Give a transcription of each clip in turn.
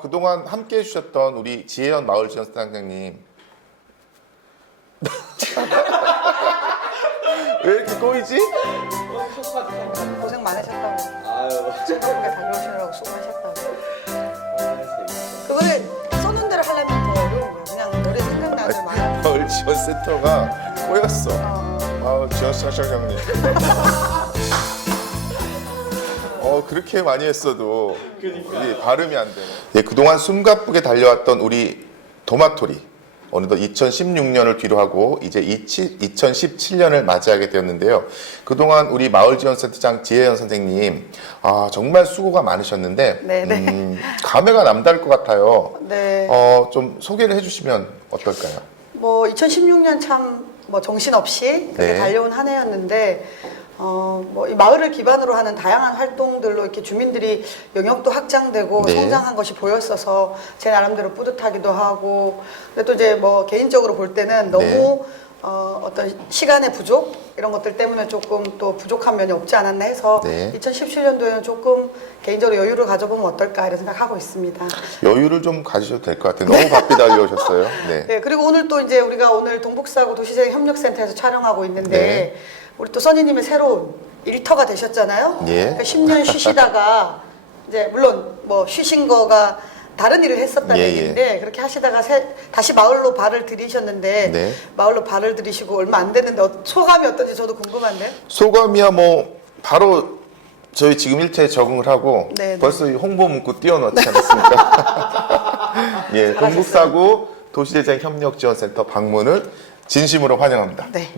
그동안 함께 해주셨던 우리 지혜연 마을지원센터장님. 왜 이렇게 꼬이지? 고생 많으셨다고. 아유. 저녁에 달려오시느라고 수고하셨다고. 그거를 쏘는 대로 하려면 더 어려운 거야. 그냥 노래 생각나는 말. 마을지원센터가 꼬였어. 마을지원센터장님. 그렇게 많이 했어도 이게 발음이 안 되네. 예, 그동안 숨가쁘게 달려왔던 우리 도마토리. 어느덧 2016년을 뒤로하고 이제 2017년을 맞이하게 되었는데요. 그동안 우리 마을지원센터장 지혜연 선생님, 정말 수고가 많으셨는데, 감회가 남다를 것 같아요. 네. 좀 소개를 해주시면 어떨까요? 뭐 2016년 참 뭐 정신없이 그렇게 네. 달려온 한 해였는데 뭐 이 마을을 기반으로 하는 다양한 활동들로 이렇게 주민들이 영역도 확장되고 네. 성장한 것이 보였어서 제 나름대로 뿌듯하기도 하고, 근데 또 이제 뭐 개인적으로 볼 때는 너무 네. 어떤 시간의 부족 이런 것들 때문에 조금 또 부족한 면이 없지 않았나 해서 네. 2017년도에는 조금 개인적으로 여유를 가져보면 어떨까 이런 생각하고 있습니다. 여유를 좀 가지셔도 될 것 같아요. 너무 바삐 달려오셨어요. 네. 네, 그리고 오늘 또 이제 우리가 오늘 동북사구 도시재생협력센터에서 촬영하고 있는데 네. 우리 또 써니님의 새로운 일터가 되셨잖아요. 예. 그러니까 10년 쉬시다가 이제 물론 뭐 쉬신 거가 다른 일을 했었다는 예, 얘기인데 그렇게 하시다가 다시 마을로 발을 들이셨는데 네. 마을로 발을 들이시고 얼마 안 됐는데 소감이 어떤지 저도 궁금한데. 소감이야 뭐 바로 저희 지금 일터에 적응을 하고 네, 네. 벌써 이 홍보 문구 띄워놓지 않았습니까? 예, 잘하셨어요. 동북사구 도시재생협력지원센터 방문을 진심으로 환영합니다. 네,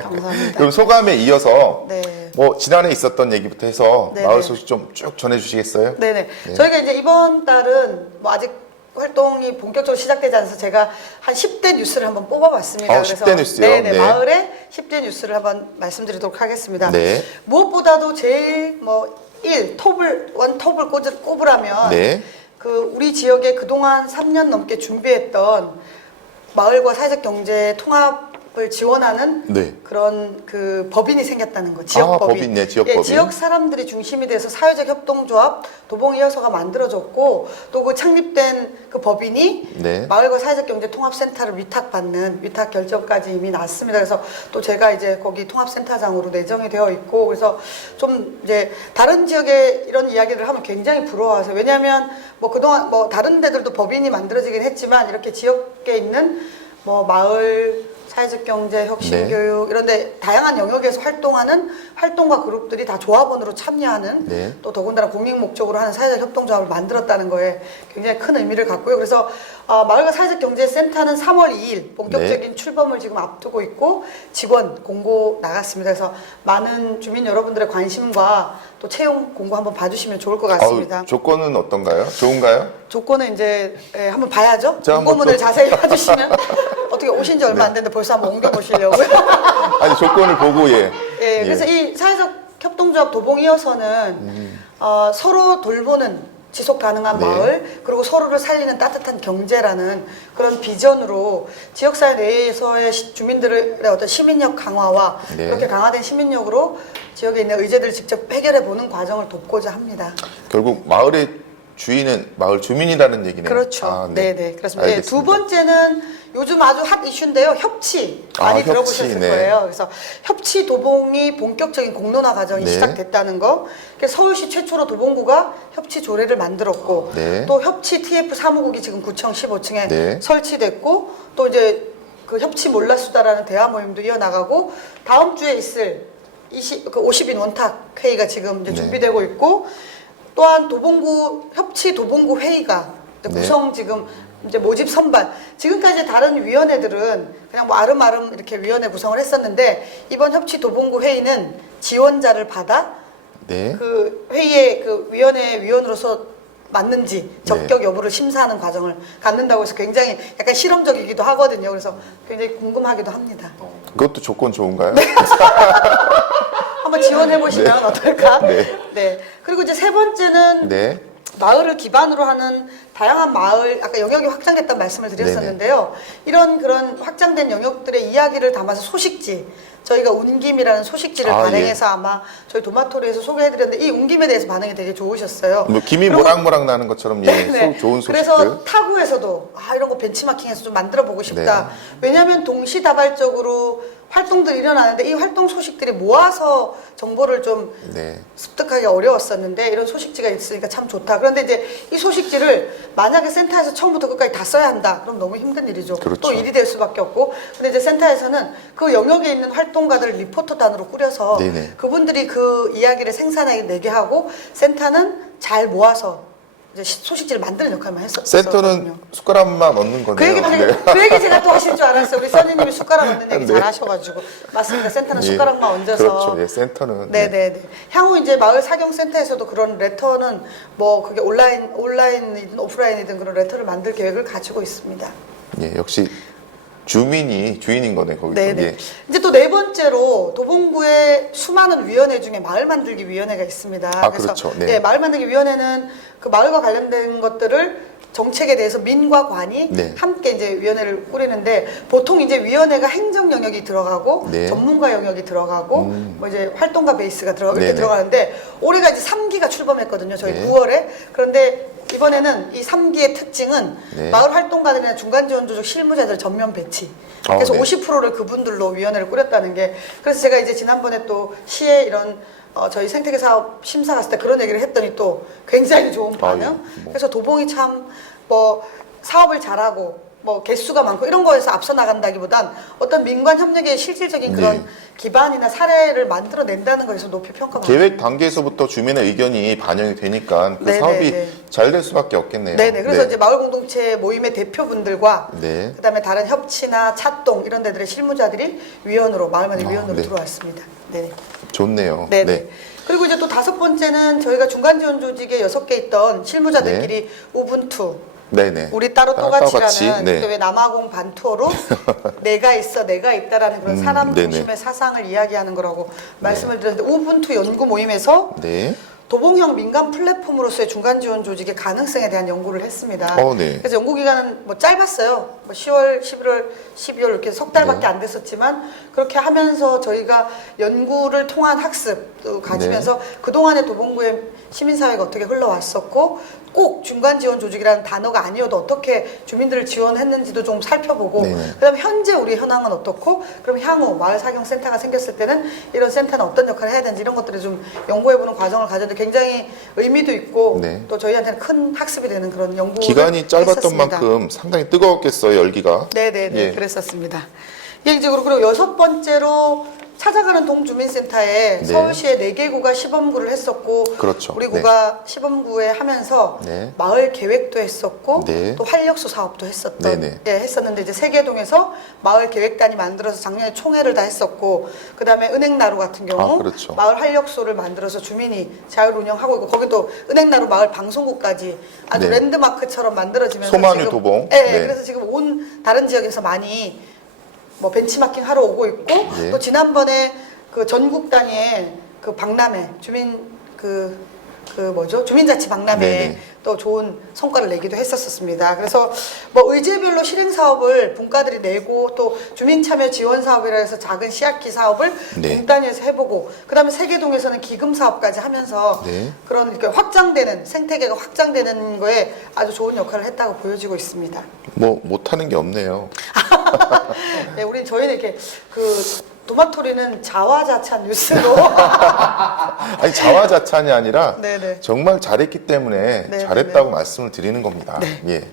감사합니다. 그럼 소감에 이어서 네. 뭐 지난해 있었던 얘기부터 해서 네, 마을 네. 소식 좀 쭉 전해주시겠어요? 네네. 네. 저희가 이제 이번 달은 뭐 아직 활동이 본격적으로 시작되지 않아서 제가 한 10대 뉴스를 한번 뽑아봤습니다. 10대 뉴스요? 네네. 네. 마을의 10대 뉴스를 한번 말씀드리도록 하겠습니다. 네. 무엇보다도 제일 톱을 꼽으라면 네. 그 우리 지역에 그동안 3년 넘게 준비했던 마을과 사회적 경제 통합을 지원하는 네. 그런 그 법인이 생겼다는 거, 지역 법인. 법인, 네, 지역 법인. 지역 사람들이 중심이 돼서 사회적 협동조합 도봉이어서가 만들어졌고 또 그 창립된 그 법인이 네. 마을과 사회적 경제 통합센터를 위탁받는 위탁 결정까지 이미 났습니다. 그래서 또 제가 이제 거기 통합센터장으로 내정이 되어 있고, 그래서 좀 이제 다른 지역에 이런 이야기를 하면 굉장히 부러워하세요. 왜냐하면 뭐 그동안 뭐 다른 데들도 법인이 만들어지긴 했지만 이렇게 지역에 있는 뭐 마을 사회적 경제, 혁신 네. 교육 이런데 다양한 영역에서 활동하는 활동가 그룹들이 다 조합원으로 참여하는 네. 또 더군다나 공익 목적으로 하는 사회적 협동조합을 만들었다는 거에 굉장히 큰 의미를 갖고요. 그래서 마을과 사회적 경제센터는 3월 2일 본격적인 네. 출범을 지금 앞두고 있고 직원 공고 나갔습니다. 그래서 많은 주민 여러분들의 관심과 또 채용 공고 한번 봐주시면 좋을 것 같습니다. 조건은 어떤가요? 좋은가요? 조건은 이제 한번 봐야죠. 자, 한번 공고문을 또- 자세히 봐주시면 어떻게 오신 지 얼마 안 됐는데 벌써 한번 옮겨보시려고요. 아니 조건을 보고 예. 예, 그래서 이 사회적 협동조합 도봉이어서는 서로 돌보는 지속 가능한 네. 마을, 그리고 서로를 살리는 따뜻한 경제라는 그런 비전으로 지역사회 내에서의 주민들의 어떤 시민력 강화와 네. 그렇게 강화된 시민력으로 지역에 있는 의제들을 직접 해결해 보는 과정을 돕고자 합니다. 결국 마을의 주인은 마을 주민이라는 얘기네요. 그렇죠. 네. 네, 그렇습니다. 네, 알겠습니다. 두 번째는 요즘 아주 핫 이슈인데요. 협치 많이 협치, 들어보셨을 네. 거예요. 그래서 협치 도봉이 본격적인 공론화 과정이 네. 시작됐다는 거. 그래서 서울시 최초로 도봉구가 협치 조례를 만들었고, 네. 또 협치 TF 사무국이 지금 구청 15층에 네. 설치됐고, 또 이제 그 협치 몰라수다라는 대화 모임도 이어나가고, 다음 주에 있을 50인 원탁 회의가 지금 이제 네. 준비되고 있고, 또한 도봉구 협치 도봉구 회의가 이제 네. 구성 지금 이제 모집 선발. 지금까지 다른 위원회들은 그냥 뭐 아름아름 이렇게 위원회 구성을 했었는데 이번 협치 도봉구 회의는 지원자를 받아 네. 그 회의에 그 위원회 위원으로서 맞는지 적격 여부를 심사하는 과정을 갖는다고 해서 굉장히 약간 실험적이기도 하거든요. 그래서 굉장히 궁금하기도 합니다. 그것도 조건 좋은가요? 한번 지원해 보시면 네. 어떨까? 네. 네. 그리고 이제 세 번째는 네. 마을을 기반으로 하는 다양한 마을, 아까 영역이 확장됐다는 말씀을 드렸었는데요. 이런 그런 확장된 영역들의 이야기를 담아서 소식지, 저희가 운김이라는 소식지를 아, 발행해서 아마 저희 도마토리에서 소개해드렸는데 이 운김에 대해서 반응이 되게 좋으셨어요. 뭐 김이 그리고- 모락모락 나는 것처럼 네네. 좋은 소식들. 그래서 타구에서도 이런 거 벤치마킹해서 좀 만들어 보고 싶다. 왜냐하면 동시다발적으로 활동들이 일어나는데 이 활동 소식들이 모아서 정보를 좀 네. 습득하기 어려웠었는데 이런 소식지가 있으니까 참 좋다. 그런데 이제 이 소식지를 만약에 센터에서 처음부터 끝까지 다 써야 한다. 그럼 너무 힘든 일이죠. 그렇죠. 또 일이 될 수밖에 없고. 근데 이제 센터에서는 그 영역에 있는 활동가들을 리포터단으로 꾸려서 네네. 그분들이 그 이야기를 생산해내게 하고 센터는 잘 모아서 이제 소식지를 만드는 역할만 했었거든요. 센터는 숟가락만 얻는 거네요. 그 얘기, 그 얘기 제가 또 하실 줄 알았어요. 우리 써니님이 숟가락 얹는 얘기 네. 잘 하셔가지고. 맞습니다. 센터는 예. 숟가락만 얹어서. 그렇죠. 예, 센터는. 네네네. 향후 이제 마을 사경센터에서도 그런 레터는 뭐 그게 온라인이든 오프라인이든 그런 레터를 만들 계획을 가지고 있습니다. 예, 역시 주민이 주인인 거네, 거기. 네네. 예. 이제 또 네 번째로 도봉구에 수많은 위원회 중에 마을 만들기 위원회가 있습니다. 아, 그렇죠. 네. 네, 마을 만들기 위원회는 그 마을과 관련된 것들을 정책에 대해서 민과 관이 네. 함께 이제 위원회를 꾸리는데 보통 이제 위원회가 행정 영역이 들어가고 네. 전문가 영역이 들어가고 뭐 이제 활동가 베이스가 들어가고 이렇게 네네. 들어가는데 올해가 이제 3기가 출범했거든요. 저희 네. 9월에. 그런데 이번에는 이 3기의 특징은 네. 마을 활동가들이나 중간 지원 조직 실무자들 전면 배치. 아, 그래서 네. 50%를 그분들로 위원회를 꾸렸다는 게 그래서 제가 이제 지난번에 또 시에 이런 저희 생태계 사업 심사 갔을 때 그런 얘기를 했더니 또 굉장히 좋은 반응. 아, 예. 뭐. 그래서 도봉이 참 뭐 사업을 잘하고 뭐 개수가 많고 이런 거에서 앞서 나간다기보단 어떤 민관 협력의 실질적인 그런 네. 기반이나 사례를 만들어낸다는 거에서 높이 평가받습니다. 계획 단계에서부터 주민의 의견이 반영이 되니까 그 네네네. 사업이 잘 될 수밖에 없겠네요. 네네. 그래서 이제 마을 공동체 모임의 대표분들과 네. 그다음에 다른 협치나 찻동 이런 데들의 실무자들이 위원으로 마을만의 위원으로 네. 들어왔습니다. 네. 좋네요. 네네. 네. 그리고 이제 또 다섯 번째는 저희가 중간 지원 조직에 6개 있던 실무자들끼리 우분투 네네. 우리 따로 따로 같이, 또같이라는 네. 또 왜 남아공 반투어로 내가 있어 내가 있다라는 그런 사람 네네. 중심의 사상을 이야기하는 거라고 말씀을 드렸는데 우분투 연구 모임에서 네. 도봉형 민간 플랫폼으로서의 중간 지원 조직의 가능성에 대한 연구를 했습니다. 네. 그래서 연구 기간은 뭐 짧았어요. 뭐 10월, 11월, 12월 이렇게 석 달밖에 네. 안 됐었지만 그렇게 하면서 저희가 연구를 통한 학습도 가지면서 그동안의 도봉구의 시민사회가 어떻게 흘러왔었고 꼭 중간 지원 조직이라는 단어가 아니어도 어떻게 주민들을 지원했는지도 좀 살펴보고 네네. 그다음에 현재 우리 현황은 어떻고 그럼 향후 마을 사경 센터가 생겼을 때는 이런 센터는 어떤 역할을 해야 되는지 이런 것들을 좀 연구해보는 과정을 가졌는데 굉장히 의미도 있고 네. 또 저희한테는 큰 학습이 되는 그런 연구 기간이 짧았던 만큼 상당히 뜨거웠겠어요, 열기가. 네네네 예. 그랬었습니다. 예, 이제 그리고 여섯 번째로 찾아가는 동주민센터에 네. 서울시의 4개 구가 시범구를 했었고 그렇죠. 우리 네. 구가 시범구에 하면서 네. 마을 계획도 했었고 네. 또 활력소 사업도 했었던 네네. 예, 했었는데 이제 세계동에서 마을 계획단이 만들어서 작년에 총회를 다 했었고 그다음에 은행나루 같은 경우 아, 그렇죠. 마을 활력소를 만들어서 주민이 자율 운영하고 있고 거기 또 은행나루 마을 방송국까지 아주 네. 랜드마크처럼 만들어지면서 소만유 지금- 도봉. 예, 네. 그래서 지금 온 다른 지역에서 많이 뭐 벤치마킹 하러 오고 있고 네. 또 지난번에 그 전국 단위의 그 박람회 주민 주민자치 박람회에 네네. 또 좋은 성과를 내기도 했었습니다. 그래서 뭐 의제별로 실행 사업을 분과들이 내고 또 주민 참여 지원 사업이라 해서 작은 씨앗기 사업을 네. 군 단위에서 해보고 그다음에 세계동에서는 기금 사업까지 하면서 네. 그런 이렇게 확장되는 생태계가 확장되는 거에 아주 좋은 역할을 했다고 보여지고 있습니다. 뭐 못하는 게 없네요. 네, 저희는 이렇게 도마토리는 자화자찬 뉴스로 아니 자화자찬이 아니라 네네. 정말 잘했기 때문에 네네네. 잘했다고 말씀을 드리는 겁니다. 네. 예.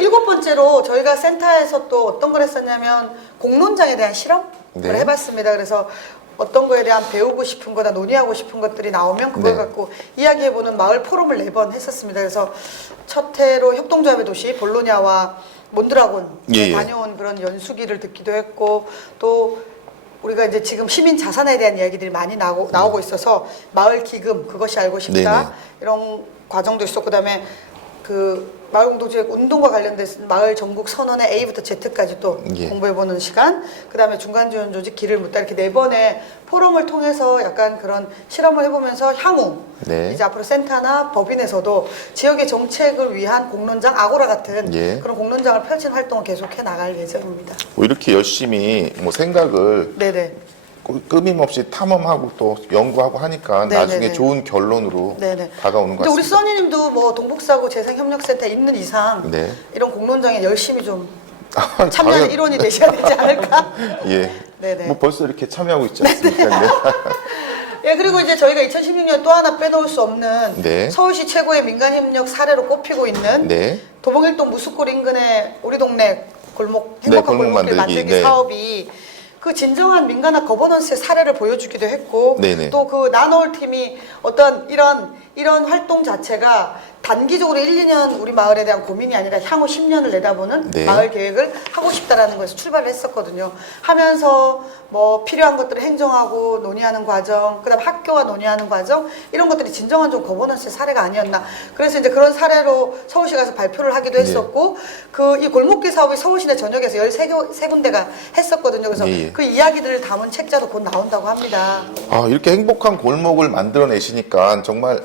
일곱 번째로 저희가 센터에서 또 어떤 걸 했었냐면 공론장에 대한 실험을 네. 해봤습니다. 그래서 어떤 거에 대한 배우고 싶은 거나 논의하고 싶은 것들이 나오면 그걸 네. 갖고 이야기해보는 마을 포럼을 4번 했었습니다. 그래서 첫 해로 협동조합의 도시 볼로냐와 몬드라곤 예, 예. 다녀온 그런 연수기를 듣기도 했고 또 우리가 이제 지금 시민 자산에 대한 이야기들이 많이 나오고 있어서 마을 기금 그것이 알고 싶다 네네. 이런 과정도 있었고 그다음에 그 마을 공동체육 운동과 관련돼서 마을 전국 선언의 A부터 Z까지 또 예. 공부해보는 시간, 그 다음에 중간 지원 조직 길을 묻다 이렇게 4번의 포럼을 통해서 약간 그런 실험을 해보면서 향후 네. 이제 앞으로 센터나 법인에서도 지역의 정책을 위한 공론장, 아고라 같은 예. 그런 공론장을 펼치는 활동을 계속해 나갈 예정입니다. 뭐 이렇게 열심히 뭐 생각을 네네. 끊임없이 탐험하고 또 연구하고 하니까 네네네. 나중에 좋은 결론으로 네네. 다가오는 것 근데 우리 같습니다. 써니님도 뭐 동북사고 재생협력센터에 있는 이상 네. 이런 공론장에 열심히 좀 아, 참여하는 당연- 일원이 되셔야 되지 않을까? 예. 네네. 뭐 벌써 이렇게 참여하고 있지 않습니까? 네. 예, 그리고 이제 저희가 2016년 또 하나 빼놓을 수 없는 네. 서울시 최고의 민간협력 사례로 꼽히고 있는 네. 도봉일동 무수골 인근의 우리 동네 골목 네, 행복한 골목 골목길 만들기. 만들기 네. 사업이 그 진정한 민간화 거버넌스의 사례를 보여주기도 했고 네네. 또 그 나노울 팀이 어떤 이런 활동 자체가 단기적으로 1, 2년 우리 마을에 대한 고민이 아니라 향후 10년을 내다보는 네. 마을 계획을 하고 싶다라는 거에서 출발을 했었거든요. 하면서 뭐 필요한 것들을 행정하고 논의하는 과정, 그다음 학교와 논의하는 과정 이런 것들이 진정한 좀 거버넌스의 사례가 아니었나. 그래서 이제 그런 사례로 서울시 가서 발표를 하기도 했었고 그 이 골목길 사업이 서울시 내 전역에서 13군데가 했었거든요. 그래서 예, 예. 그 이야기들을 담은 책자도 곧 나온다고 합니다. 아, 이렇게 행복한 골목을 만들어내시니까 정말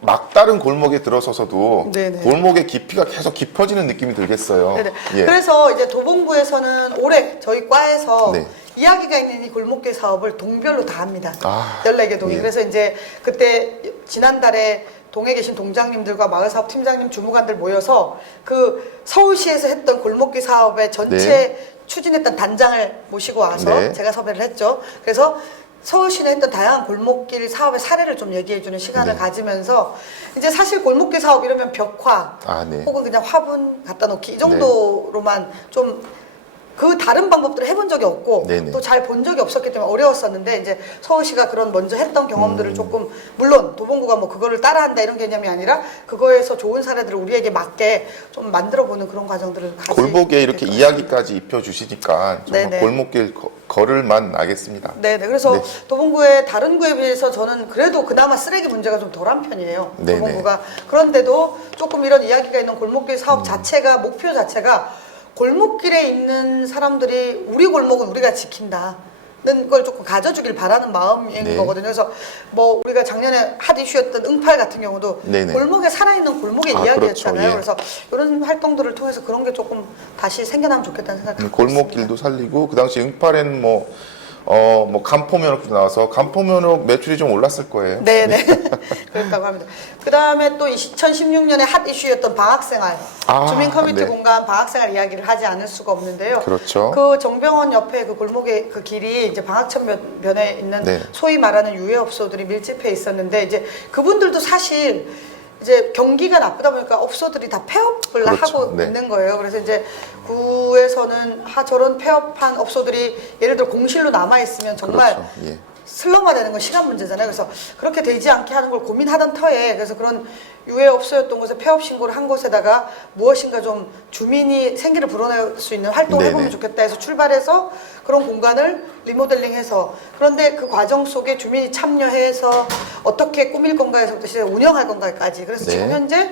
막다른 골목에 들어서서도 네네. 골목의 깊이가 계속 깊어지는 느낌이 들겠어요. 네네. 예. 그래서 이제 도봉구에서는 올해 저희 과에서 네. 이야기가 있는 이 골목길 사업을 동별로 다 합니다. 아, 14개 동이. 예. 그래서 이제 그때 지난달에 동에 계신 동장님들과 마을사업 팀장님, 주무관들 모여서 그 서울시에서 했던 골목길 사업의 전체 네. 추진했던 단장을 모시고 와서 네. 제가 섭외를 했죠. 그래서 서울시는 했던 다양한 골목길 사업의 사례를 좀 얘기해주는 시간을 네. 가지면서 이제 사실 골목길 사업 이러면 벽화 아, 네. 혹은 그냥 화분 갖다 놓기 이 정도로만 좀 그 다른 방법들을 해본 적이 없고 네네. 또 잘 본 적이 없었기 때문에 어려웠었는데 이제 서울시가 그런 먼저 했던 경험들을 조금 물론 도봉구가 뭐 그거를 따라한다 이런 개념이 아니라 그거에서 좋은 사례들을 우리에게 맞게 좀 만들어보는 그런 과정들을 같이 골목에 이렇게 될 이야기까지 입혀주시니까 정말 네네. 골목길 걸을만 나겠습니다. 네네. 그래서 네. 도봉구의 다른 구에 비해서 저는 그래도 그나마 쓰레기 문제가 좀 덜한 편이에요. 네네. 도봉구가. 그런데도 조금 이런 이야기가 있는 골목길 사업 자체가 목표 자체가 골목길에 있는 사람들이 우리 골목은 우리가 지킨다는 걸 조금 가져주길 바라는 마음인 네. 거거든요. 그래서 뭐 우리가 작년에 핫 이슈였던 응팔 같은 경우도 네네. 골목에 살아있는 골목의 아, 이야기였잖아요. 그렇죠. 예. 그래서 이런 활동들을 통해서 그런 게 조금 다시 생겨나면 좋겠다는 생각이 갖고 골목길도 살리고 그 당시 응팔에는 뭐 간포면허도 나와서 간포면허 매출이 좀 올랐을 거예요. 네네. 그랬다고 합니다. 그 다음에 또 2016년에 핫 이슈였던 방학생활. 아, 주민 커뮤니티 네. 공간 방학생활 이야기를 하지 않을 수가 없는데요. 그렇죠. 그 정병원 옆에 그 골목의 그 길이 이제 방학천 면에 있는 네. 소위 말하는 유해업소들이 밀집해 있었는데 이제 그분들도 사실 이제 경기가 나쁘다 보니까 업소들이 다 폐업을 그렇죠. 하고 네. 있는 거예요. 그래서 이제 구에서는 저런 폐업한 업소들이 예를 들어 공실로 남아 있으면 정말 그렇죠. 예. 슬럼화되는 건 시간 문제잖아요. 그래서 그렇게 되지 않게 하는 걸 고민하던 터에 그래서 그런 유해업소였던 곳에 폐업 신고를 한 곳에다가 무엇인가 좀 주민이 생기를 불어낼 수 있는 활동을 네네. 해보면 좋겠다 해서 출발해서 그런 공간을 리모델링해서 그런데 그 과정 속에 주민이 참여해서 어떻게 꾸밀 건가에서부터 시작 운영할 건가까지 그래서 네. 지금 현재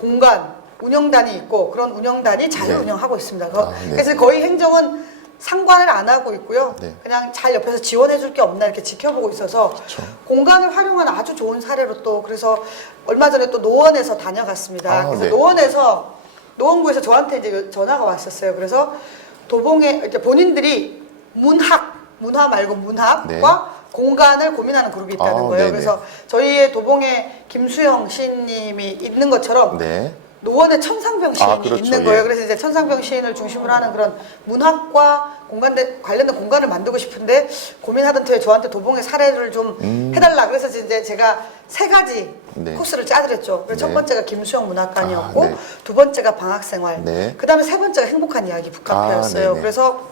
공간 운영단이 있고 그런 운영단이 자유 네. 운영하고 있습니다. 아, 네. 그래서 거의 행정은 상관을 안 하고 있고요. 네. 그냥 잘 옆에서 지원해 줄 게 없나 이렇게 지켜보고 있어서 그렇죠. 공간을 활용한 아주 좋은 사례로 또 그래서 얼마 전에 또 노원에서 다녀갔습니다. 아, 그래서 네. 노원구에서 저한테 이제 전화가 왔었어요. 그래서 도봉에 이제 본인들이 문화 말고 문학과 네. 공간을 고민하는 그룹이 있다는 아, 거예요. 네네. 그래서 저희의 도봉에 김수영 시인님이 있는 것처럼 네. 노원에 천상병 시인이 그렇죠. 있는 예. 거예요. 그래서 이제 천상병 시인을 중심으로 하는 그런 문학과 관련된 공간을 만들고 싶은데 고민하던 터에 저한테 도봉의 사례를 좀 해달라. 그래서 이제 제가 3가지 네. 코스를 짜드렸죠. 그래서 첫 네. 번째가 김수영 문학관이었고 아, 네. 두 번째가 방학생활. 네. 그 다음에 세 번째가 행복한 이야기 북카페였어요. 네네. 그래서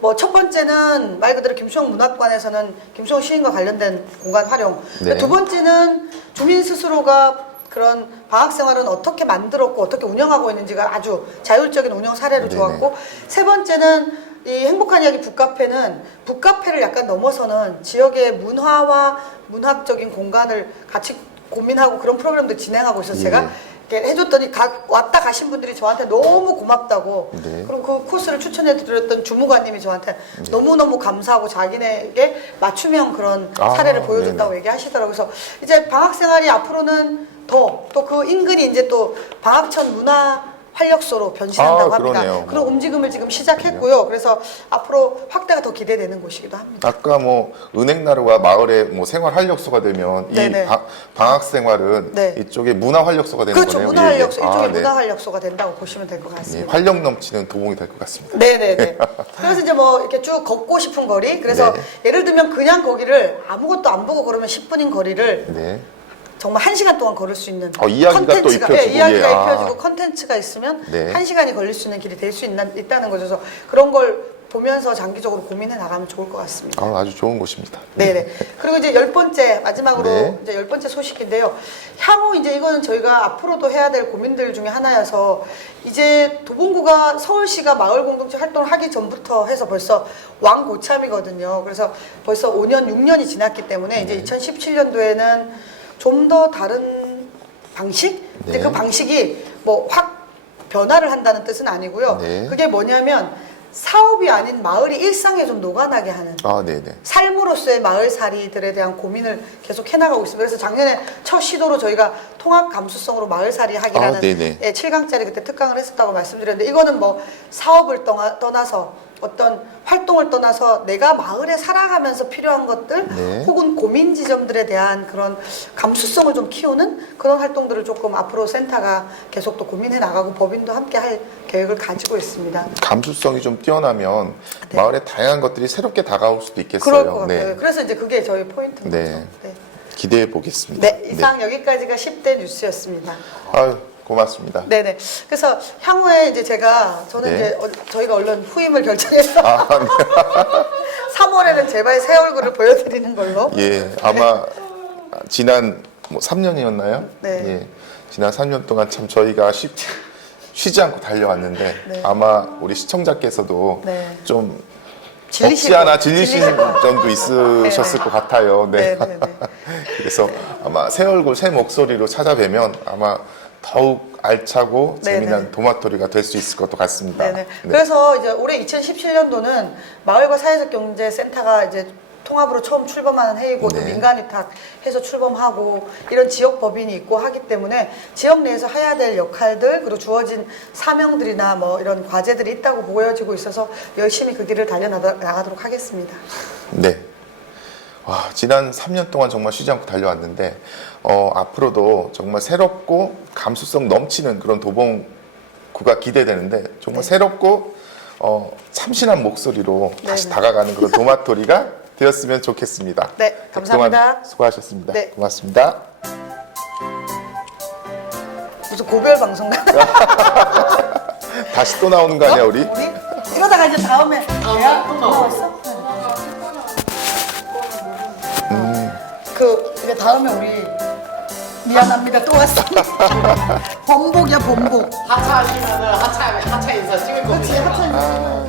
뭐 첫 번째는 말 그대로 김수영 문학관에서는 김수영 시인과 관련된 공간 활용. 네. 두 번째는 주민 스스로가 그런 방학생활은 어떻게 만들었고 어떻게 운영하고 있는지가 아주 자율적인 운영 사례로 네네. 좋았고 세 번째는 이 행복한 이야기 북카페는 북카페를 약간 넘어서는 지역의 문화와 문학적인 공간을 같이 고민하고 그런 프로그램도 진행하고 있어서 예. 제가 이렇게 해줬더니 왔다 가신 분들이 저한테 너무 고맙다고. 네. 그리고 그 코스를 추천해드렸던 주무관님이 저한테 너무너무 감사하고 자기네에게 맞춤형 그런 사례를 보여줬다고 얘기하시더라고요. 그래서 이제 방학생활이 앞으로는 더 또 그 인근이 이제 또 방학천 문화 활력소로 변신한다고 합니다. 그러네요. 그런 움직임을 지금 시작했고요. 그래서 앞으로 확대가 더 기대되는 곳이기도 합니다. 아까 뭐 은행나루가 마을의 뭐 생활 활력소가 되면 네네. 이 방학 생활은 네. 이쪽에 문화 활력소가 되는 그렇죠. 거네요. 문화 활력소, 이쪽에 네. 문화 활력소가 된다고 보시면 될 것 예, 같습니다. 활력 넘치는 도봉이 될 것 같습니다. 네네네. 그래서 이제 뭐 이렇게 쭉 걷고 싶은 거리. 그래서 네. 예를 들면 그냥 거기를 아무것도 안 보고 걸으면 10분인 거리를 네. 정말 1시간 동안 걸을 수 있는 이야기가 또 컨텐츠가, 입혀지고, 예, 이야기가 예. 입혀지고 컨텐츠가 있으면 네. 1시간이 걸릴 수 있는 길이 될 수 있다는 거죠. 그래서 그런 걸 보면서 장기적으로 고민해 나가면 좋을 것 같습니다. 아주 좋은 곳입니다. 네네. 그리고 이제 10번째, 마지막으로 네. 이제 10번째 소식인데요. 향후 이제 이거는 저희가 앞으로도 해야 될 고민들 중에 하나여서 이제 도봉구가 서울시가 마을 공동체 활동을 하기 전부터 해서 벌써 왕고참이거든요. 그래서 벌써 5년, 6년이 지났기 때문에 이제 2017년도에는 좀 더 다른 방식? 이제 네. 그 방식이 뭐 확 변화를 한다는 뜻은 아니고요. 네. 그게 뭐냐면 사업이 아닌 마을이 일상에 좀 녹아나게 하는 네네. 삶으로서의 마을살이들에 대한 고민을 계속 해나가고 있습니다. 그래서 작년에 첫 시도로 저희가 통합 감수성으로 마을살이 하기라는 네네. 7강짜리 그때 특강을 했었다고 말씀드렸는데 이거는 뭐 사업을 떠나서 어떤 활동을 떠나서 내가 마을에 살아가면서 필요한 것들 네. 혹은 고민 지점들에 대한 그런 감수성을 좀 키우는 그런 활동들을 조금 앞으로 센터가 계속 또 고민해 나가고 법인도 함께 할 계획을 가지고 있습니다. 감수성이 좀 뛰어나면 네. 마을에 다양한 것들이 새롭게 다가올 수도 있겠어요. 그럴 것 같아요. 네. 그래서 이제 그게 저희 포인트인 네. 거죠. 네. 기대해 보겠습니다. 네, 이상 여기까지가 10대 뉴스였습니다. 아유, 고맙습니다. 네네. 그래서 향후에 이제 저는 네. 이제 저희가 얼른 후임을 결정해서 네. 3월에는 제발 새 얼굴을 보여드리는 걸로. 예, 아마 지난 뭐 3년이었나요? 네. 예, 지난 3년 동안 참 저희가 쉬지 않고 달려왔는데 네. 아마 우리 시청자께서도 네. 좀 질리실 없지 않아 거- 질리신 질리실 거. 점도 있으셨을 네. 것 같아요. 네. 네, 네, 네. 그래서 아마 새 얼굴, 새 목소리로 찾아뵈면 아마 더욱 알차고 네, 재미난 네. 도마토리가 될 수 있을 것도 같습니다. 네네. 네. 그래서 이제 올해 2017년도는 마을과 사회적 경제센터가 이제 통합으로 처음 출범하는 해이고 또 네. 민간위탁해서 출범하고 이런 지역 법인이 있고 하기 때문에 지역 내에서 해야 될 역할들 그리고 주어진 사명들이나 뭐 이런 과제들이 있다고 보여지고 있어서 열심히 그 길을 달려나가도록 하겠습니다. 네. 와, 지난 3년 동안 정말 쉬지 않고 달려왔는데 앞으로도 정말 새롭고 감수성 넘치는 그런 도봉구가 기대되는데 정말 네. 새롭고 참신한 목소리로 다시 네네. 다가가는 그런 도마토리가 되었으면 좋겠습니다. 네, 감사합니다. 그동안 수고하셨습니다. 네. 고맙습니다. 무슨 고별 방송가? 다시 또 나오는 거 아니야 우리? 이러다가 이제 다음에 대학 또 나왔어? 그 이제 다음에 우리 미안합니다 또 왔습니다. 번복이야 번복. 하차 아니면은 하차 인사 찍을 겁니다. 그렇지 하천.